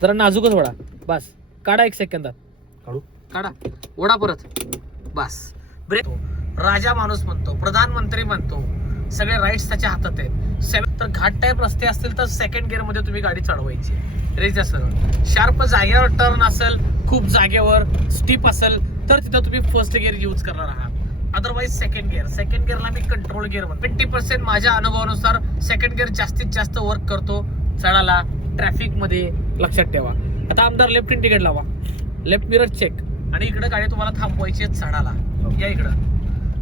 जरा नाजूकच ओढा. बस काढा 1 सेकंदात. काढा ओढा परत. बस ब्रेक. राजा माणूस म्हणतो, प्रधानमंत्री म्हणतो, सगळे राईट्स त्याच्या हातात आहेत. तर घाट टाईप रस्ते असतील तर सेकंड गिअर मध्ये तुम्ही गाडी चढवायची. रेस सरळ शार्प जागेवर टर्न असेल, खूप जागेवर स्टीप असेल तर तिथं तुम्ही फर्स्ट गिअर यूज करणार आहात. अदरवाईज सेकंड गिअरला मी कंट्रोल गिअर म्हणतो. 50% माझ्या अनुभवानुसार सेकंड गिअर जास्तीत जास्त वर्क करतो चढाला, ट्रॅफिक मध्ये. लक्षात ठेवा. आता आमदार लेफ्ट इंडिकेटर लावा, लेफ्ट मिरर चेक, आणि इकडे गाडी तुम्हाला थांबवायची आहे चढाला. या इकडं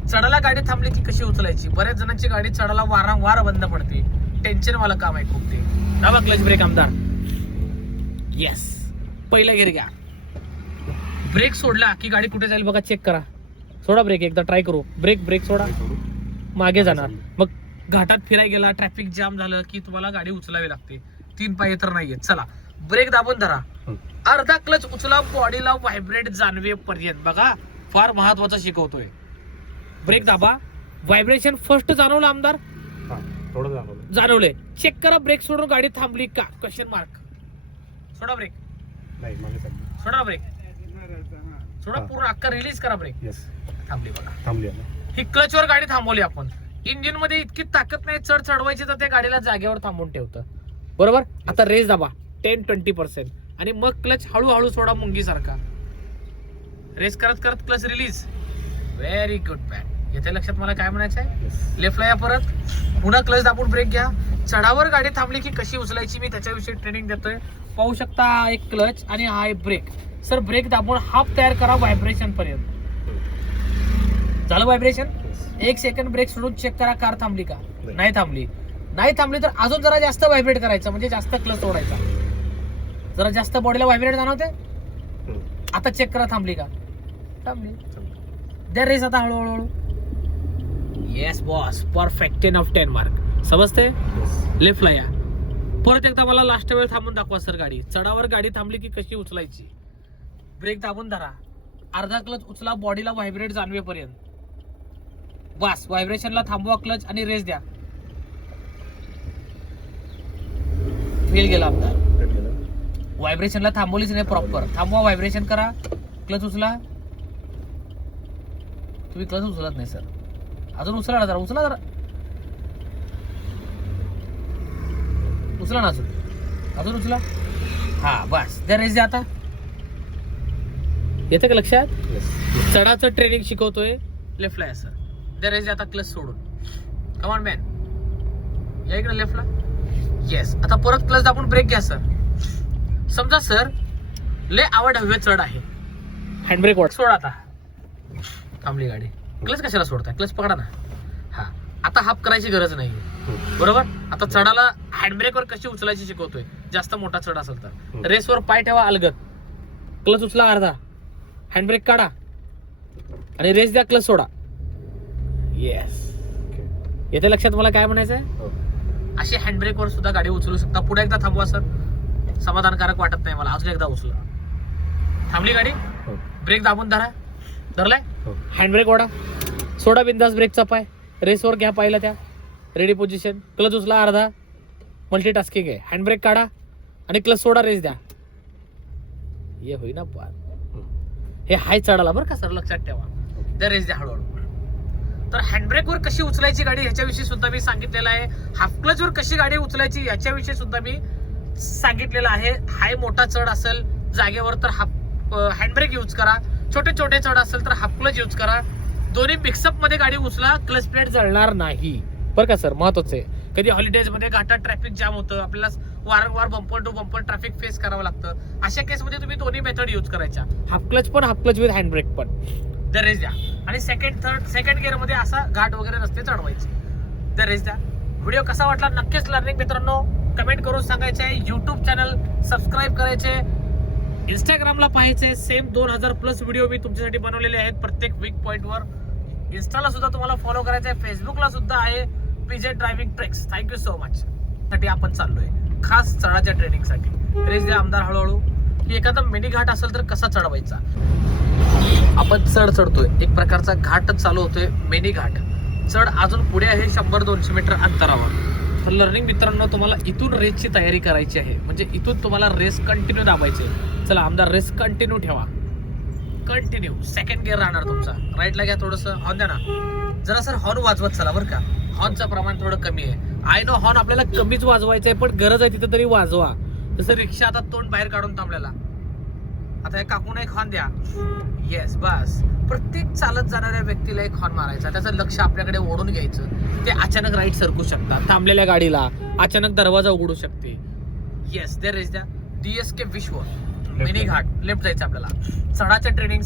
चढाला गाडी थांबली की कशी उचलायची. बऱ्याच जणांची गाडी चढाला वारंवार बंद पडते. टेन्शन वाला काम आहे खूप ते. दाबा क्लच ब्रेक आमदार. येस, पहिला गिअर घ्या. ब्रेक सोडला की गाडी कुठे जाईल बघा, चेक करा. सोडा ब्रेक, एकदा ट्राय करू. ब्रेक सोडा, मागे जाणार. मग घाटात फिरायला गेला, ट्रॅफिक जाम झालं की तुम्हाला गाडी उचलावी लागते. 3 पाय तर नाहीये. चला ब्रेक दाबून धरा. अर्धा क्लच उचला, बॉडीला व्हायब्रेट जाणवेपर्यंत. बघा फार महत्वाचं शिकवतोय. ब्रेक दाबा, व्हायब्रेशन फर्स्ट जाणवलं आमदार? जाणवले. चेक करा ब्रेक सोडून गाडी थांबली का, क्वेश्चन मार्क. सोडा ब्रेक, सोडा ब्रेक, सोडा पूर्ण अक्का रिलीज करा ब्रेक. थांबली बघा, थांबली. ही क्लच वर गाडी थांबवली आपण. इंजिन मध्ये इतकी ताकद नाही चढ चढवायची तर ते गाडीला जागेवर थांबवून ठेवतं. बरोबर. आता रेस दाबा 10-20% आणि मग क्लच हळूहळू सोडा मुंगी सारखा. रेस करत करत clutch release. Very good man. येते लक्षात मला काय म्हणायचं आहे. लेफ्टला या परत, पुन्हा क्लच दाबून ब्रेक घ्या. चढावर गाडी थांबली की कशी उचलायची मी त्याच्याविषयी ट्रेनिंग देतोय. पाहू शकता हा एक क्लच आणि हा एक ब्रेक. सर ब्रेक दाबून हाफ तयार करा व्हायब्रेशन पर्यंत. झालं व्हायब्रेशन. 1 सेकंड ब्रेक सोडून चेक करा कार थांबली का. नाही थांबली तर अजून जरा जास्त व्हायब्रेट करायचं, म्हणजे जास्त क्लच सोडायचा. जरा जास्त बॉडीला व्हायब्रेट जाणवते. आता चेक करा थांबली का. थांबली. द्या रेस आता हळूहळू. Yes boss, perfect. 10/10 मार्क. समजते. लेफ्टला या परत एकदा. मला लास्ट वेळ थांबून दाखवा सर गाडी. चढावर गाडी थांबली की कशी उचलायची. ब्रेक दाबून धरा. अर्धा क्लच उचला, बॉडीला व्हायब्रेट जाणवेपर्यंत. बस व्हायब्रेशनला थांबवा क्लच आणि रेस द्या. फेल गेला आमदार. व्हायब्रेशनला थांबवलीच नाही प्रॉपर. थांबवा, व्हायब्रेशन करा, क्लच उचला. तुम्ही क्लच उचलत नाही सर. अजून उचला ना जरा, उचला ना अजून उचला. हा बस, द्या रेस द्या. आता येतं का लक्षात. चढाचं ट्रेनिंग शिकवतोय. लेफ्टला या सर. द्या रेस द्या आता क्लच सोडून. कमान मॅन, या इकडे लेफ्टला. येस. आता परत क्लच दाबून ब्रेक घ्या सर. समजा सर लय आवड हवे चढ आहे, हँडब्रेक वाट सोडा. आता थांबली गाडी. क्लच कशाला सोडताय, क्लच पकडा ना. हा आता हाफ करायची गरज नाही. बरोबर. आता चढाला हँडब्रेकवर कशी उचलायची शिकवतोय. जास्त मोठा चढ असेल तर रेसवर पाय ठेवा अलगद. क्लच उचला अर्धा, हँडब्रेक काढा आणि रेस द्या, क्लच सोडा. येस. येते लक्षात मला काय म्हणायचं आहे. अशी हँडब्रेकवर सुद्धा गाडी उचलू शकता. पुढे एकदा थांबवा सर. समाधानकारक वाटत नाही मला. अजून एकदा उचला. थांबली गाडी. ब्रेक दाबून धरा. धरलाय. हँडब्रेक ओढा, सोडा बिंदास ब्रेकचा पाय. रेसवर घ्या पाहिला त्या. Ready position. क्लच उचला अर्धा. मल्टीटास्किंग आहे. हँडब्रेक काढा आणि क्लच सोडा, रेस द्या. हे होईना पार. हे हाय चढाला बरं का सर, लक्षात ठेवा. त्या रेस द्या हळूहळू. तर हँडब्रेकवर कशी उचलायची गाडी ह्याच्याविषयी सुद्धा मी सांगितलेलं आहे. हाफ क्लचवर कशी गाडी उचलायची याच्याविषयी सुद्धा मी सांगितलेलं आहे. हाय मोठा चढ असेल जागेवर तर हाफ हँडब्रेक यूज करा. छोटे छोटे चढ असेल तर हाफ क्लच यूज करा. दोन्ही मिक्सअप मध्ये गाडी उचला, क्लच प्लेट जळणार नाही बरं का सर. महत्वाचं आहे. कधी हॉलिडेज मध्ये घाटात ट्रॅफिक जाम होतं, आपल्याला वारंवार bumper to bumper traffic face करावं लागतं. अशा केसमध्ये तुम्ही दोन्ही मेथड यूज करायच्या. हाफ क्लच पण, हाफ क्लच विथ हँडब्रेक पण. द रेस द्या. आणि सेकंड गिअर मध्ये असा घाट वगैरे नसते चढवायचे. द रेस द्या. व्हिडिओ कसा वाटला नक्कीच लर्निंग मित्रांनो कमेंट करून सांगायचे आहे. युट्यूब चॅनल सबस्क्राईब करायचे. इंस्टाग्रामला पाहायचे. सेम 2000+ व्हिडिओ मी तुमच्यासाठी बनवलेले आहेत प्रत्येक वीक पॉईंटवर. इंस्टाला सुद्धा तुम्हाला फॉलो करायचं आहे. फेसबुकला सुद्धा आहे PJ driving tricks. Thank you so much. साठी आपण चाललोय खास चढाच्या ट्रेनिंगसाठी. रेस द्या आमदार हळूहळू. की एखादा मिनी घाट असेल तर कसा चढवायचा. आपण चढतोय, एक प्रकारचा घाट चालू होतोय, मिनी घाट. चढ अजून पुढे आहे 100-200 मीटर अंतरावर. तर लर्निंग मित्रांनो तुम्हाला इथून रेसची तयारी करायची आहे, म्हणजे इथून तुम्हाला रेस कंटिन्यू दाबायची आहे. चला आमदार रेस कंटिन्यू ठेवा, कंटिन्यू. सेकंड गिअर राहणार तुमचा. राईटला घ्या, थोडंसं हॉर्न द्या ना जरा सर. हॉर्न वाजवत चला बरं का, हॉर्नचं प्रमाण थोडं कमी आहे. आय नो हॉर्न आपल्याला कमीच वाजवायचं आहे, पण गरज आहे तिथं तरी वाजवा. जसं रिक्षा आता तोंड बाहेर काढून थांबलेला, आता एक काकून एक हॉर्न द्या. येस, बस. प्रत्येक चालत जाणाऱ्या व्यक्तीला एक हॉर्न मारायचा, त्याचं लक्ष आपल्याकडे ओढून घ्यायचं. ते अचानक राईट सरकू शकतात, थांबलेल्या गाडीला अचानक दरवाजा उघडू शकते. येस, देर इज द्या. DSK विश्व मिनी घाट लेफ्ट जायचं आपल्याला. चढाच्या ट्रेनिंग